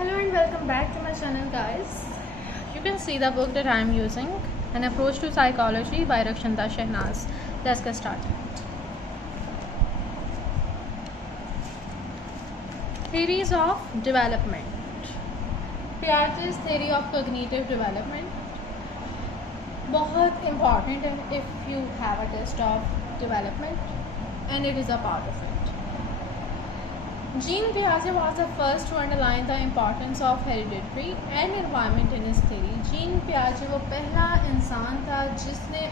Hello and welcome back to my channel, guys. You can see the book that I am using, An Approach to Psychology by Rakshanta Shehnaz. Let's get started. Theories of Development. Piaget's theory of cognitive development बहुत important है if you have a test of development and it is a part of it. Jean Piaget was the first to underline the importance of hereditary and environment in his theory. Jean Piaget वो पहला इंसान था जिसने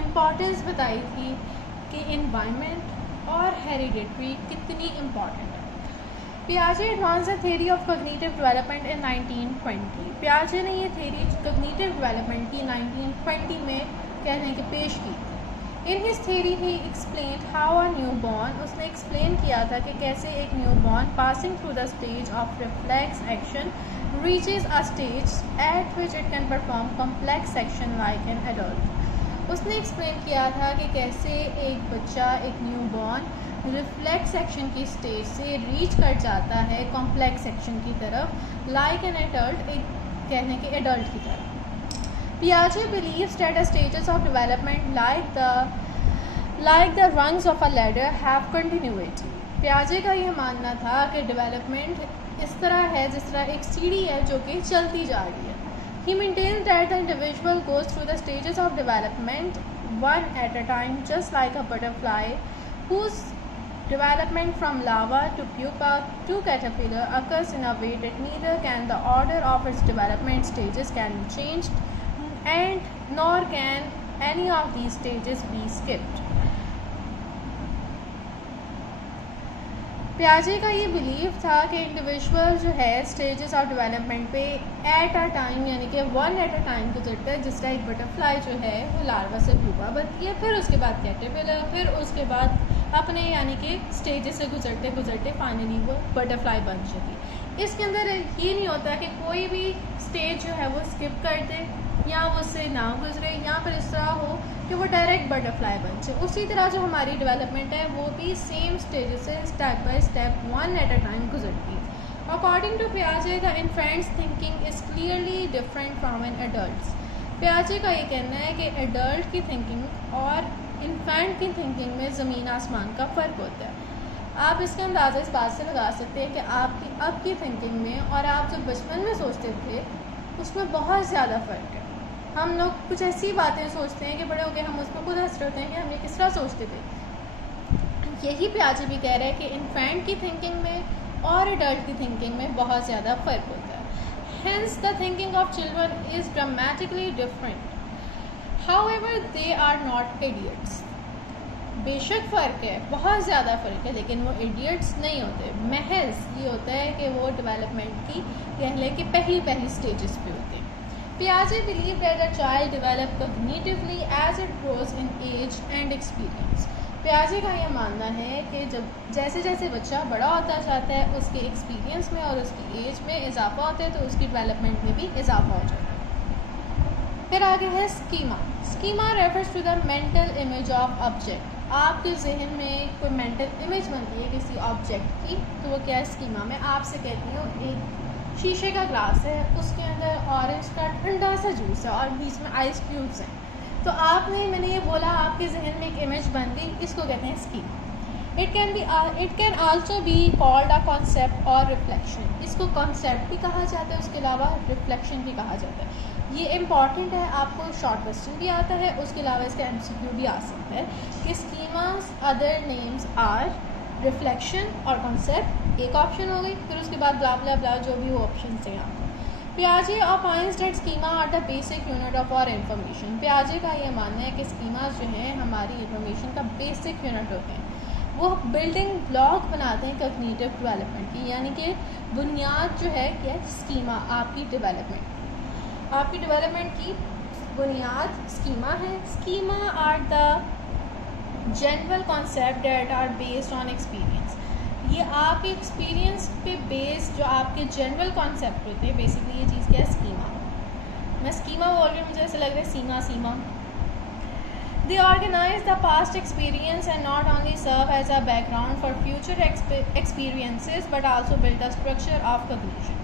importance बताई थी कि environment और hereditary कितनी important है. Piaget advanced the theory of cognitive development in 1920. Piaget ने ये theory cognitive development की 1920 में कहने के पेश की. In his theory he explained how a newborn, उसने explain किया था कि कैसे एक newborn passing through the stage of reflex action reaches a stage at which it can perform complex action like an adult. उसने explain किया था कि कैसे एक बच्चा एक newborn रिफ्लेक्स एक्शन की स्टेज से रीच कर जाता है कॉम्प्लेक्स एक्शन की तरफ लाइक एन एडल्ट, एक कहने के एडल्ट की तरफ. Piaget believes that the stages of development like the rungs of a ladder have continuity. Piaget का यह मानना था कि डेवलपमेंट इस तरह है जिस तरह एक सीढ़ी है जो कि चलती जा रही है. He maintains that the individual goes through the stages of development one at a time, just like a butterfly whose development from larva to pupa to caterpillar occurs in a way that neither can the order of its development stages can be changed and nor can any of these stages be skipped. Piaget का ये believe था कि individual जो है stages of development पे eight a time यानी कि one at a time गुजरता है. जिस तरह एक बटरफ्लाई जो है वो लार्वा से प्यूपा बनती है, फिर उसके बाद कैटरपिलर, फिर उसके बाद अपने यानी कि स्टेजेस से गुजरते गुजरते फाइनली वो बटरफ्लाई बन जाती है. इसके अंदर ये नहीं होता कि कोई भी स्टेज जो है वो स्किप कर दे या वो उससे ना गुजरे या फिर इस तरह हो कि वो डायरेक्ट बटरफ्लाई बन जाए. उसी तरह जो हमारी डेवलपमेंट है वो भी सेम स्टेजेस से step by step one at a time गुजरती है. According to Piaget the infants thinking is clearly different from an adult. Piaget का ये कहना है कि एडल्ट की थिंकिंग और इन्फेंट की थिंकिंग में ज़मीन आसमान का फ़र्क होता है. आप इसका अंदाज़ा इस बात से लगा सकते हैं कि आपकी अब की थिंकिंग में और आप जो बचपन में सोचते थे उसमें बहुत ज़्यादा फ़र्क है. हम लोग कुछ ऐसी बातें सोचते हैं कि बड़े हो गए हम उसमें खुद हंस रहे होते हैं कि हम ये किस तरह सोचते थे. यही Piaget भी कह रहा है कि इन्फेंट की थिंकिंग में और एडल्ट की थिंकिंग में बहुत ज़्यादा फ़र्क होता है. Hence the thinking of children is dramatically different. However, they are not idiots. बेशक फ़र्क है, बहुत ज़्यादा फ़र्क है, लेकिन वो इडियट्स नहीं होते. महज ये होता है कि वो डेवलपमेंट की कह लें कि पहली स्टेजेस पे होते हैं. Piaget believed that a child develops cognitively as it grows in age and experience. Piaget का ये मानना है कि जब जैसे जैसे बच्चा बड़ा होता जाता है उसके एक्सपीरियंस में और उसकी एज में इजाफा होता है तो उसकी डेवलपमेंट में भी इजाफा हो जाता है. फिर आगे है schema. Schema refers to the mental image of object. आपके जहन में कोई मेंटल इमेज बनती है किसी ऑब्जेक्ट की, तो वो क्या है स्कीमा. मैं आपसे कहती हूँ एक शीशे का ग्लास है, उसके अंदर ऑरेंज का ठंडा सा जूस है और बीच में आइस क्यूब्स हैं. तो मैंने ये बोला आपके जहन में एक इमेज बन गई, इसको कहते हैं schema. It can also be called a concept और रिफ्लेक्शन. इसको कॉन्सेप्ट भी कहा जाता है, उसके अलावा रिफ्लेक्शन भी कहा जाता है. ये इम्पॉर्टेंट है, आपको शॉर्ट क्वेश्चन भी आता है, उसके अलावा इसका MCQ भी आ सकता है कि schemas other names are reflection और कॉन्सेप्ट एक ऑप्शन हो गई, फिर उसके बाद ब्ला ब्ला ब्ला जो भी वो ऑप्शन थे यहाँ पर. Piaget opines that schema are the basic unit of our information. Piaget का ये मानना है कि स्कीमास जो हैं हमारी इंफॉर्मेशन का बेसिक यूनिट होते हैं. वो बिल्डिंग ब्लॉक बनाते हैं कॉग्निटिव डेवलपमेंट की, यानी कि बुनियाद जो है क्या है स्कीमा. आपकी डेवलपमेंट की बुनियाद स्कीमा है. Schema are the general concept that are based on experience. ये आपके एक्सपीरियंस पे बेस्ड जो आपके जनरल कॉन्सेप्ट होते हैं, बेसिकली ये चीज़ क्या है स्कीमा. मैं स्कीमा बोल रही हूँ, मुझे ऐसा लग रहा है सीमा. They organize the past experience and not only serve as a background for future experiences but also build a structure of cognition.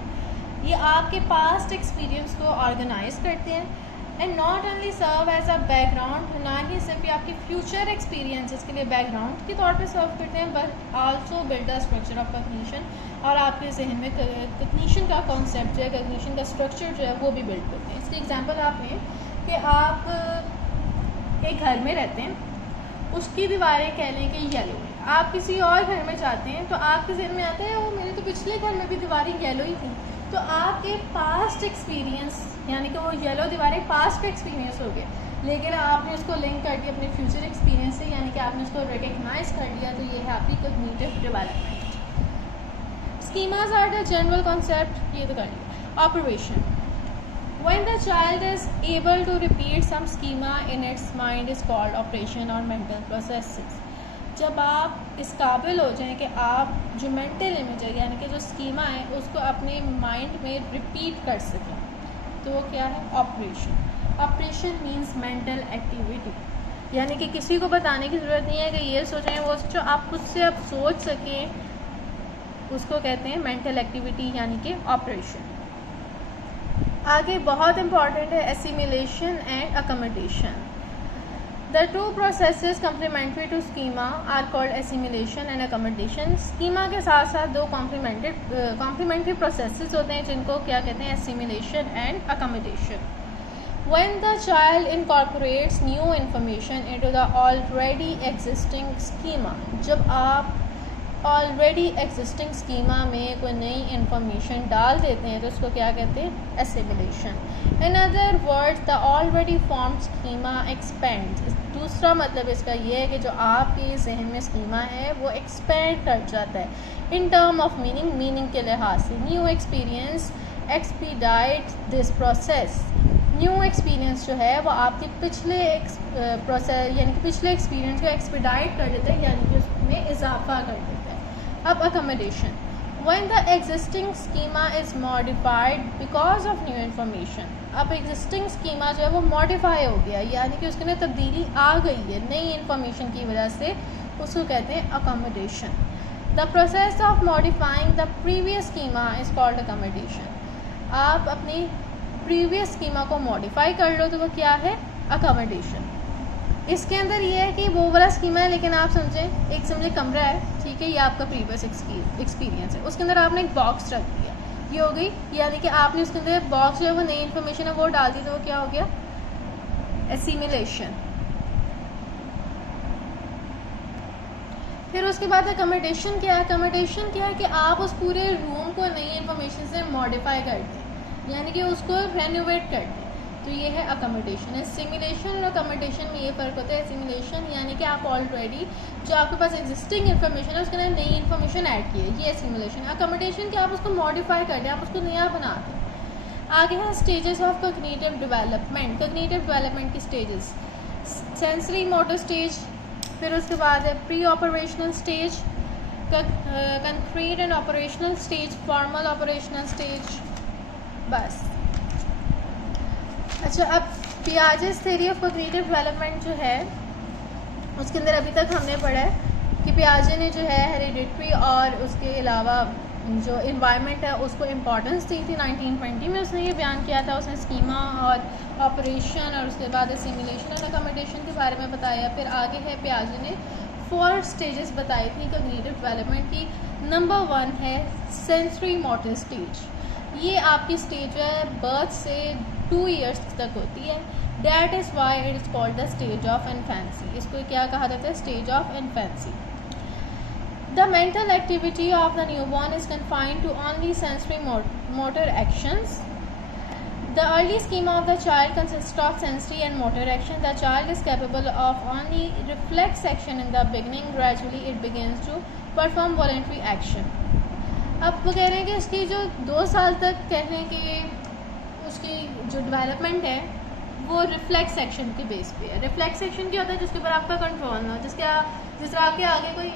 ये आपके पास्ट एक्सपीरियंस को ऑर्गेनाइज करते हैं and not only serve as a background, ना ही सिर्फ आपके future experiences के लिए बैकग्राउंड के तौर पे सर्व करते हैं, but also build the structure of cognition, और आपके जहन में कॉग्निशन का कॉन्सेप्ट जो है, कॉग्निशन का स्ट्रक्चर जो है वो भी बिल्ड करते हैं। इसकी एग्जांपल आप लें कि आप एक घर में रहते हैं, उसकी दीवारें कह लें कि येलो है, आप किसी और घर में जाते हैं तो आपके जहन में आता है वो मेरे तो पिछले घर में भी दीवारें येलो ही थी। तो आपके पास्ट एक्सपीरियंस यानी कि वो येलो दीवारें पास्ट का एक्सपीरियंस हो गया, लेकिन आपने उसको लिंक कर दिया अपने फ्यूचर एक्सपीरियंस से, यानी कि आपने उसको रिकग्नाइज कर लिया। तो ये है आपकी cognitive development. Schemas are the general concept, ये तो कर लिया। Operation, when the child is able to repeat some schema in its mind is called operation or mental processes। जब आप इस काबिल हो जाएं कि आप जो मेंटल इमेज यानी कि जो स्कीमा है उसको अपने माइंड में रिपीट कर सकें, तो वो क्या है? Operation. Operation means mental activity, यानी कि किसी को बताने की ज़रूरत नहीं है कि ये सोचें वो सोचो, आप खुद से आप सोच सकें, उसको कहते हैं मेंटल एक्टिविटी यानी कि ऑपरेशन। आगे बहुत इंपॉर्टेंट है assimilation and accommodation. The two processes complementary to schema are called assimilation and accommodation. Schema के साथ साथ दो कॉम्प्लीमेंट्री प्रोसेसेस होते हैं जिनको क्या कहते हैं? Assimilation and accommodation. When the child incorporates new information into the already existing schema, जब आप ऑलरेडी एग्जिस्टिंग स्कीमा में कोई नई इन्फॉर्मेशन डाल देते हैं तो उसको क्या कहते हैं? Assimilation. In other words the already formed schema expends. दूसरा मतलब इसका ये है कि जो आपके जहन में स्कीमा है वो एक्सपेंड कर जाता है इन टर्म ऑफ मीनिंग के लिहाज से। New experience expedite this process. New experience जो है वो आपके पिछले प्रोसेस यानी कि पिछले एक्सपीरियंस को एक्सपीडाइट कर देता है, यानी कि उसमें इजाफा कर देता है। अब accommodation, when the existing schema is modified because of new information. अब एग्जिस्टिंग स्कीमा जो है वो मॉडिफाई हो गया, यानी कि उसके अंदर तब्दीली आ गई है नई इन्फॉर्मेशन की वजह से, उसको कहते हैं accommodation. The process of modifying the previous schema is called accommodation. आप अपनी प्रीवियस स्कीमा को मॉडिफाई कर लो तो वो क्या है? अकोमोडेशन। इसके अंदर ये है कि वो वाला स्कीमा है, लेकिन आप समझें एक समझे कमरा है, ठीक है, ये आपका प्रीवियस एक्सपीरियंस है, उसके अंदर आपने एक बॉक्स रख दिया, ये हो गई, यानी कि आपने उसके अंदर बॉक्स जो है वो नई इन्फॉर्मेशन है वो डाल दी, तो वो क्या हो गया? एसिमिलेशन। फिर उसके बाद अकोमोडेशन क्या है? अकोमोडेशन क्या है कि आप उस पूरे रूम को नई इन्फॉर्मेशन से मॉडिफाई कर दें, यानी कि उसको रेनोवेट कर दें, तो ये है अकोमोडेशन। एसिमिलेशन और अकोमोडेशन में ये फ़र्क होता है। एसिमिलेशन यानी कि आप ऑलरेडी जो आपके पास एग्जिस्टिंग इन्फॉर्मेशन है उसके अंदर नई इन्फॉर्मेशन ऐड की है, ये एसिमिलेशन। अकोमोडेशन कि आप उसको मॉडिफाई कर दें, आप उसको नया बना दें। आगे है stages of cognitive development. Cognitive development की स्टेजेस, सेंसरी मोटर स्टेज, फिर उसके बाद है pre operational stage, concrete and operational stage, formal operational stage, बस। अच्छा, अब Piaget's theory of cognitive development जो है उसके अंदर अभी तक हमने पढ़ा है कि पियाजे ने जो है हेरिडिटरी और उसके अलावा जो इन्वायरमेंट है उसको इम्पोर्टेंस दी थी। 1920 में उसने ये बयान किया था। उसने स्कीमा और ऑपरेशन और उसके बाद एसिमिलेशन और अकोमोडेशन के बारे में बताया। फिर आगे है पियाजे ने 4 स्टेजेस बताई थी कॉग्निटिव डेवलपमेंट की। नंबर 1 है सेंसरी मोटर स्टेज। ये आपकी स्टेज है बर्थ से 2 ईयर्स तक होती है। That is why it is called the stage of infancy. इसको क्या कहा जाता है? Stage of infancy. The mental activity of the newborn is confined to only sensory motor actions. The early schema of the child consists of sensory and motor action. The child is capable of only reflex action in the beginning. Gradually, it begins to perform voluntary action. अब वो कह रहे हैं कि उसकी जो 2 साल तक कह रहे हैं कि उसकी जो डेवलपमेंट है वो रिफ्लेक्स एक्शन के बेस पे है। रिफ्लेक्स एक्शन क्या होता है? जिसके ऊपर आपका कंट्रोल ना हो, जिस तरह आपके आगे कोई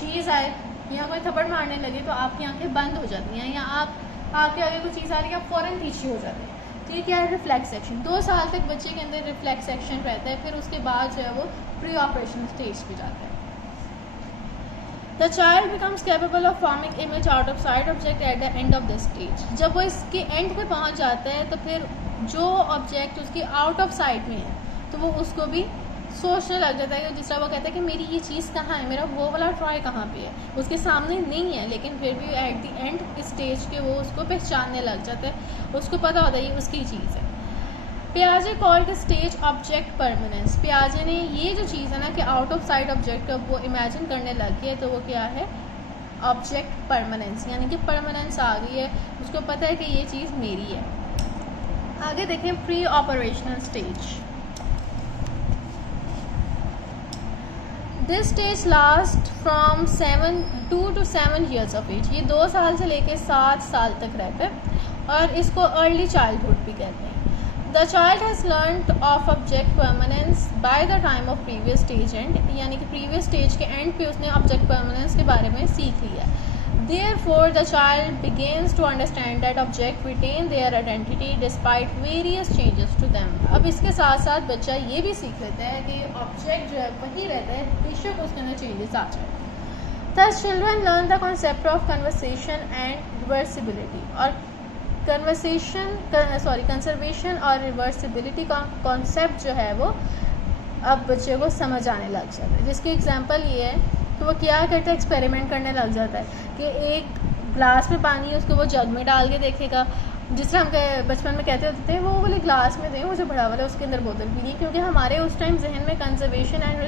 चीज़ आए या कोई थप्पड़ मारने लगे तो आपकी आंखें बंद हो जाती हैं, या आपके आगे कोई चीज़ आ रही है आप फ़ौरन पीछे हो जाते हैं। तो ये क्या है? Reflex action. 2 साल तक बच्चे के अंदर रिफ्लेक्स एक्शन रहता है, फिर उसके बाद जो है वो प्री ऑपरेशन स्टेज पे जाता है। The child becomes capable of forming image out of site object at the end of the stage. जब वो इसके एंड पे पहुंच जाता है तो फिर जो ऑब्जेक्ट उसकी आउट ऑफ साइट में है तो वो उसको भी सोचने लग जाता है कि जिस तरह वो कहता है कि मेरी ये चीज़ कहाँ है, मेरा वो वाला टॉय कहाँ पे है, उसके सामने नहीं है, लेकिन फिर भी एट द एंड स्टेज के वो उसको पहचानने लग जाता है, उसको पता होता है ये उसकी चीज़ है। पियाजे कॉल्ड स्टेज ऑब्जेक्ट परमानेंस। पियाजे ने ये जो चीज़ है ना कि आउट ऑफ साइट ऑब्जेक्ट का वो इमेजिन करने लग गया, तो वो क्या है, ऑब्जेक्ट परमानेंस, यानी कि परमानेंस आ गई है, उसको पता है कि ये चीज़ मेरी है। आगे देखें pre operational stage. This stage last from 2 to 7 years of age. ये 2 साल से लेकर 7 साल तक रहता है और इसको अर्ली चाइल्डहुड भी कहते हैं। The child has learn of object permanence by the time of previous stage and, यानी कि प्रीवियस स्टेज के एंड पे उसने ऑब्जेक्ट परमानेंस के बारे में सीख लिया। Therefore, the child begins to understand that objects retain their identity despite various changes to them. अब इसके साथ साथ बच्चा ये भी सीख लेता है कि ऑब्जेक्ट जो है वही रहता है, बेशक उसके अंदर चेंजेस आ जाए। Thus, children learn the concept of conservation and reversibility. और कंजर्वेशन और रिवर्सिबिलिटी का कॉन्सेप्ट जो है वो अब बच्चे को समझ आने लग जाता है। जिसकी एग्जांपल ये है कि वो क्या करता है, एक्सपेरिमेंट करने लग जाता है कि एक ग्लास में पानी है उसको वो जग में डाल के देखेगा। जिस तरह हम बचपन में कहते होते थे वो वाले ग्लास में दें, मुझे बड़ा वाला उसके अंदर बोतल भी नहीं, क्योंकि हमारे उस टाइम जहन में कंजर्वेशन एंड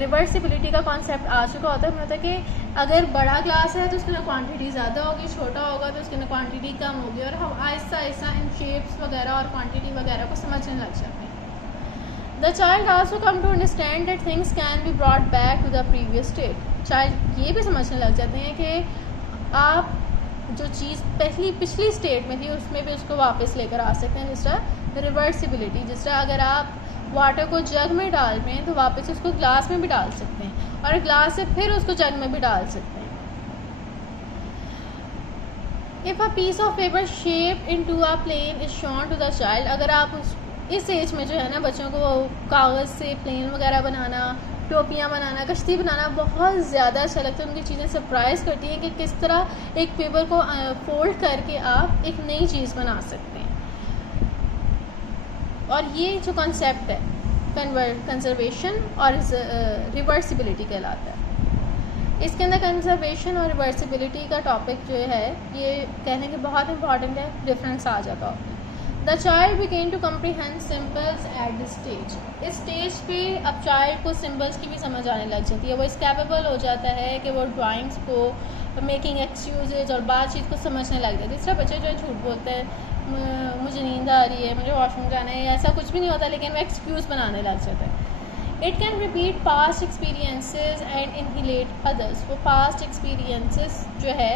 रिवर्सिबिलिटी का कॉन्सेप्ट आ चुका होता है। मतलब कि अगर बड़ा ग्लास है तो उसके अंदर क्वांटिटी ज़्यादा होगी, छोटा होगा तो उसके अंदर क्वांटिटी कम होगी, और हम आहिस्ता आहिस्ता इन शेप्स वगैरह और क्वांटिटी वगैरह को समझने लग जाते हैं। The child also come to understand that things can be brought back to the previous state. Child ये भी समझने लग जाते हैं कि आप जो चीज़ पिछली स्टेट में थी उसमें भी उसको वापस लेकर आ सकते हैं। जिस तरह रिवर्सिबिलिटी, जिस तरह अगर आप वाटर को जग में डाल रहे हैं तो वापस उसको ग्लास में भी डाल सकते हैं, और ग्लास से फिर उसको जग में भी डाल सकते हैं। If a piece of paper shape into a plane is shown to the child, अगर आप इस एज में जो है ना बच्चों को कागज़ से प्लेन वगैरह बनाना, टोपियाँ बनाना, कश्ती बनाना बहुत ज़्यादा अच्छा लगता है। उनकी चीज़ें सरप्राइज़ करती हैं कि किस तरह एक पेपर को फोल्ड करके आप एक नई चीज़ बना सकते हैं। और ये जो कॉन्सेप्ट है कंजर्वेशन और रिवर्सिबिलिटी कहलाता है। इसके अंदर कंजर्वेशन और रिवर्सिबिलिटी का टॉपिक जो है ये कहने के बहुत इंपॉर्टेंट है, डिफरेंस आ जाता है। The child begin to comprehend symbols at this stage. इस स्टेज पे अब चाइल्ड को सिम्बल्स की भी समझ आने लग जाती है। वो इस कैपेबल हो जाता है कि वो ड्राइंग्स को, मेकिंग एक्सक्यूजेज और बातचीत को समझने लग जाता है। इस तरह बच्चे जो है झूठ बोलते हैं, मुझे नींद आ रही है, मुझे वॉशरूम जाना है, ऐसा कुछ भी नहीं होता, लेकिन वो एक्सक्यूज़ बनाने लग जाता है। It can repeat past experiences and emulate others. वो पास्ट एक्सपीरियंसेस जो है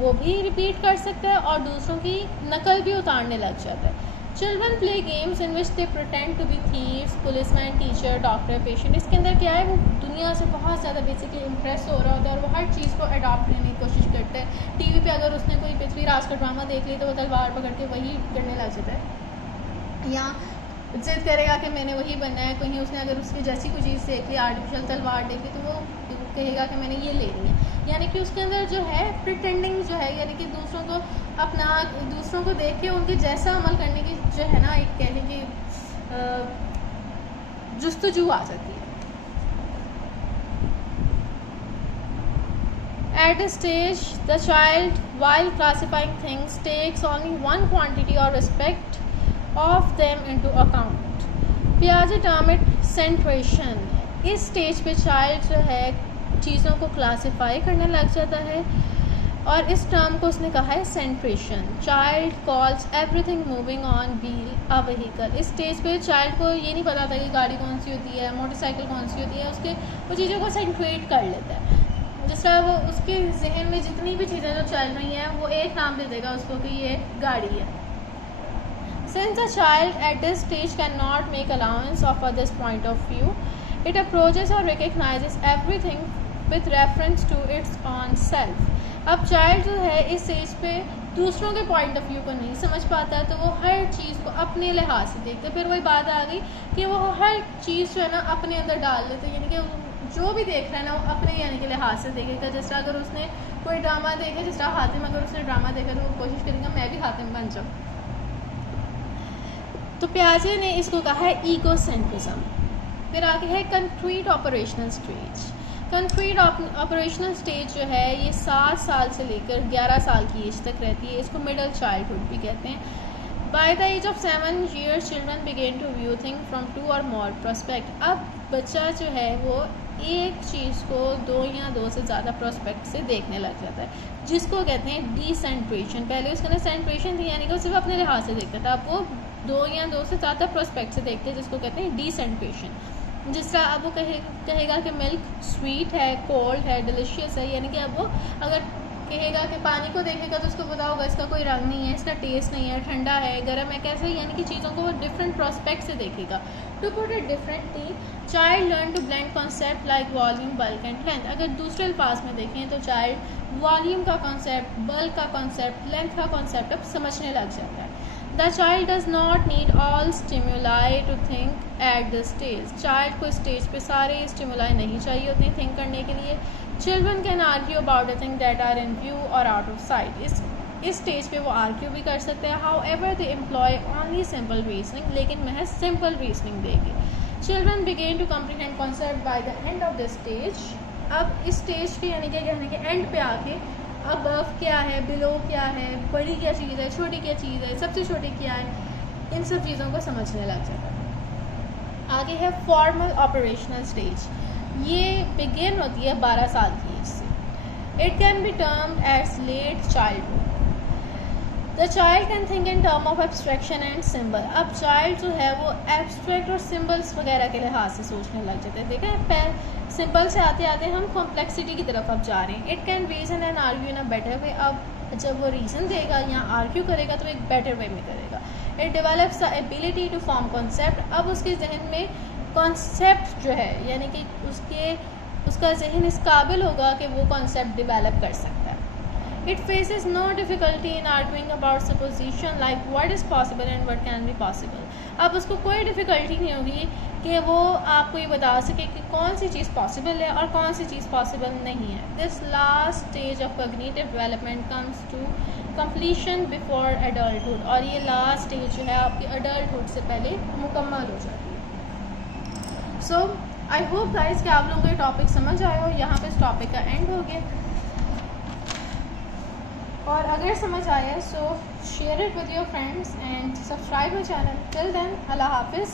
वो भी रिपीट कर सकता है और दूसरों की नकल भी उतारने लग जाता है। Children play games in which they pretend to be thieves, policeman, teacher, doctor, patient. इसके अंदर क्या है, वो दुनिया से बहुत ज़्यादा बेसिकली इम्प्रेस हो रहा होता है और वो हर चीज़ को अडॉप्ट करने की कोशिश करता है। टीवी पे अगर उसने कोई पृथ्वीराज का ड्रामा देख लिया तो वो तलवार पकड़ के वही करने लग जाता है, या जिद करेगा कि मैंने वही बनना है। कहीं उसने अगर उसकी जैसी कोई चीज़ देख ली, आर्टिफिशियल तलवार देख ली, तो वो कहेगा कि मैंने ये लेनी है। यानी कि उसके अंदर जो है प्रिटेंडिंग जो है, यानी कि दूसरों को देख के उनके जैसा अमल करने की जो है ना, एक कहने की जुस्तजू आ जाती है। At a stage, the child, while classifying things, takes only one quantity or aspect of them into account. Piaget termed it centration. इस स्टेज पे चाइल्ड जो है चीज़ों को क्लासीफाई करने लग जाता है और इस टर्म को उसने कहा है सेंट्रेशन। Child calls everything moving on wheel a vehicle. इस स्टेज पे चाइल्ड को ये नहीं पता था कि गाड़ी कौन सी होती है, मोटरसाइकिल कौन सी होती है, उसके वो चीज़ों को सेंट्रेट कर लेता है। जिस तरह वो उसके जहन में जितनी भी चीज़ें जो चल रही हैं वो एक नाम दे देगा उसको कि ये गाड़ी है। Since a child at this stage cannot make allowance of this point of view, it approaches or recognizes everything with reference to its own self. अब चाइल्ड जो है इस एज पे दूसरों के पॉइंट ऑफ व्यू को नहीं समझ पाता है, तो वो हर चीज़ को अपने लिहाज से देखते। फिर वही बात आ गई कि वो हर चीज़ जो है ना अपने अंदर डाल देते, यानी कि जो भी देख रहा है ना वो अपने यानी कि लिहाज से देखेगा। जिस तरह अगर उसने कोई ड्रामा देखा, जिस तरह हातिम अगर उसने ड्रामा देखा तो वो कोशिश करेगा मैं भी हातिम बन जाऊँ। तो पियाजे ने इसको कहा है ईगोसेंट्रिज्म। फिर आगे है concrete operational stage. Concrete operational stage जो है ये 7 साल से लेकर 11 साल की एज तक रहती है। इसको मिडल चाइल्डहुड भी कहते हैं। By the age of 7 years children begin to view thing from 2 or more prospect. अब बच्चा जो है वो एक चीज़ को 2 या 2 से ज़्यादा प्रोस्पेक्ट से देखने लग जाता है, जिसको कहते हैं डिसेंट्रेशन। पहले उसका ना सेंट्रेशन थी, यानी कि वो सिर्फ अपने लिहाज से देखता था, अब वो 2 या 2 से ज़्यादा प्रोस्पेक्ट से देखते हैं, जिसको कहते हैं डिसेंट्रेशन। जिस तरह अब वो कहेगा कि मिल्क स्वीट है, कोल्ड है, डिलीशियस है, यानी कि अब वो अगर कहेगा कि पानी को देखेगा तो उसको पता होगा इसका कोई रंग नहीं है, इसका टेस्ट नहीं है, ठंडा है, गर्म है, कैसे, यानी कि चीज़ों को वो डिफरेंट प्रोस्पेक्ट से देखेगा। To put it differently, child learn to blend concept like volume, bulk and length. अगर दूसरे अल्फाज में देखें तो चाइल्ड वॉल्यूम का कॉन्सेप्ट, बल्क का कॉन्सेप्ट, लेंथ का कॉन्सेप्ट अब समझने लग जाता है। The child does not need all stimuli to think at the stage. Child को स्टेज पे सारे स्टिमुलाई नहीं चाहिए होते हैं थिंक करने के लिए। Children can argue about the thing that are in view और आउट ऑफ साइट। इस स्टेज पे वो आर्ग्यू भी कर सकते हैं। However they employ only simple reasoning, लेकिन महज सिंपल रीजनिंग देंगे। Children begin to comprehend concept by the end of the stage. अब इस स्टेज के यानी कि कहने के एंड पे आके अबव क्या है, बिलो क्या है, बड़ी क्या चीज़ है, छोटी क्या चीज़ है, सबसे छोटी क्या है, इन सब चीज़ों को समझने लग जाता है। आगे है फॉर्मल ऑपरेशनल स्टेज। ये बिगिन होती है 12 साल की एज से। It can be termed as late childhood. The child can think in term of abstraction and symbol. अब चाइल्ड जो है वो एब्स्ट्रैक्ट और सिम्बल्स वगैरह के लिहाज से सोचने लग जाते हैं। देखें सिंपल से आते आते हम कॉम्प्लेक्सिटी की तरफ अब जा रहे हैं। It can reason and argue in a better way. अब जब वो रीज़न देगा या आर्ग्यू करेगा तो एक बेटर वे में करेगा। It develops the ability to form concept. अब उसके जहन में कॉन्सेप्ट जो है यानी कि उसका जहन इस काबिल होगा कि वो कॉन्सेप्ट डेवलप कर सकता है। It faces no difficulty in arguing about supposition like what is possible and what can be possible. अब उसको कोई डिफ़िकल्टी नहीं होगी कि वो आपको ये बता सके कि कौन सी चीज़ पॉसिबल है और कौन सी चीज़ पॉसिबल नहीं है। This last stage of cognitive development comes to completion before adulthood. और ये लास्ट स्टेज जो है आपकी एडल्टहुड से पहले मुकम्मल हो जाती है। सो आई होप गाइस कि आप लोगों को ये टॉपिक समझ आया हो। यहाँ पे इस टॉपिक का एंड हो गया, और अगर समझ आया so share it with your friends and subscribe my channel. Till then, अल्लाह हाफिज़।